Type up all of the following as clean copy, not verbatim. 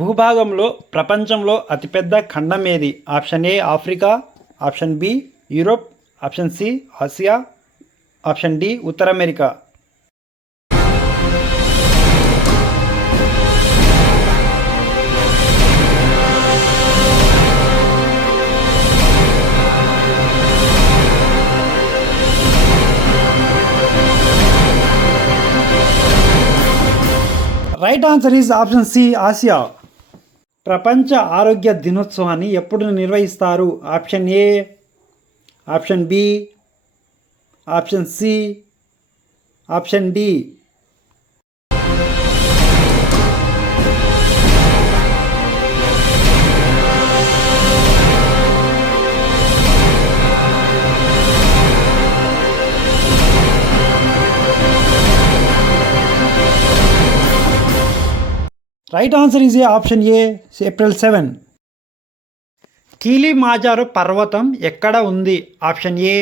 భూభాగంలో ప్రపంచంలో అతిపెద్ద ఖండం ఏది? Option A Africa, option B Europe, option C Asia, option D ఉత్తర America. Right answer is option C Asia. ప్రపంచ ఆరోగ్య దినోత్సవాన్ని ఎప్పుడు నిర్వహిస్తారు? Option A, option B, option C, option D. Right answer is A option A April 7. Kilimanjaro పర్వతం ఎక్కడ ఉంది? Option A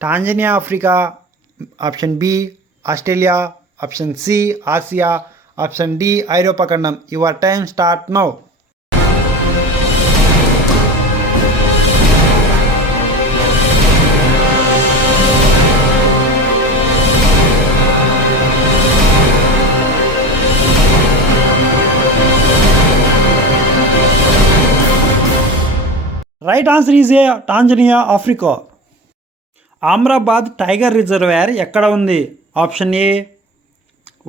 Tanzania Africa, option B Australia, option C Asia, option D ఐరోపా ఖండం. Your time start now. Right answer is A Tanzania Africa. Amrabad tiger reservoir ఎక్కడ ఉంది? Option A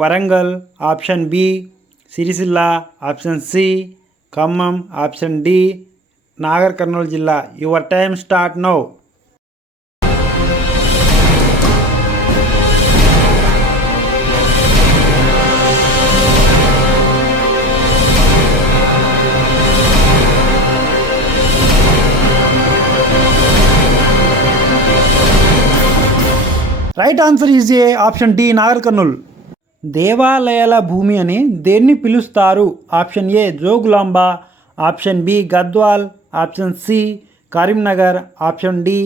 Warangal, option B Sircilla, option C Khammam, option D Nagar Kurnool జిల్లా. Your time start now. Right answer is A option D Nagar Kurnool. దేవాలయాల భూమి అని దేన్ని పిలుస్తారు? Option A Jogulamba, option B Gadwal, option C Karimnagar, option D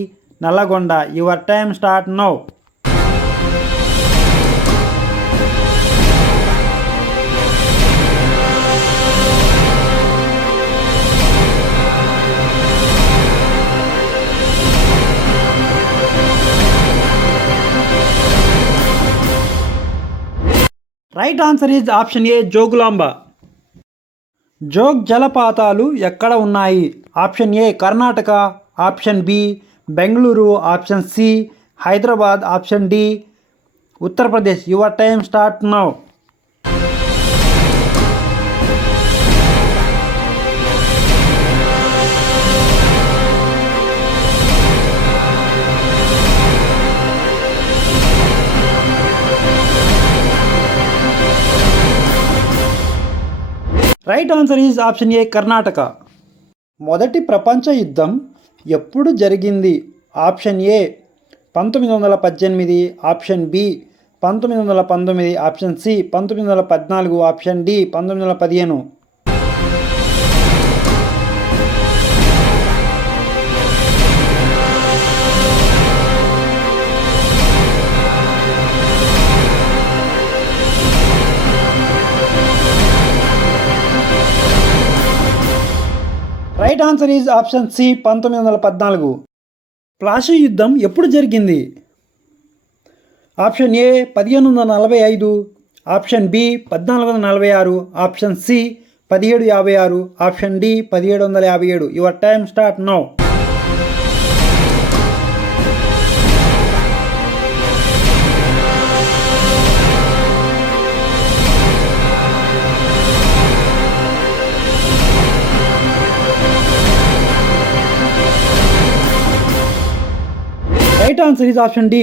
Nalgonda. Your time start now. Right answer is option A Jogulamba. Jog జలపాతాలు ఎక్కడ ఉన్నాయి? Option A Karnataka, option B Bengaluru, option C Hyderabad, option D Uttar Pradesh. Your time start now. Right answer is option A Karnataka. మొదటి ప్రపంచ యుద్ధం ఎప్పుడు జరిగింది? Option A 1918, option B 1919, option C 1914, option D 1915. Right answer is option C 1914. Plassey యుద్ధం ఎప్పుడు జరిగింది? Option A 1545, option B 1446, option C 1756, option D 1757. Your time start now. Right answer is option D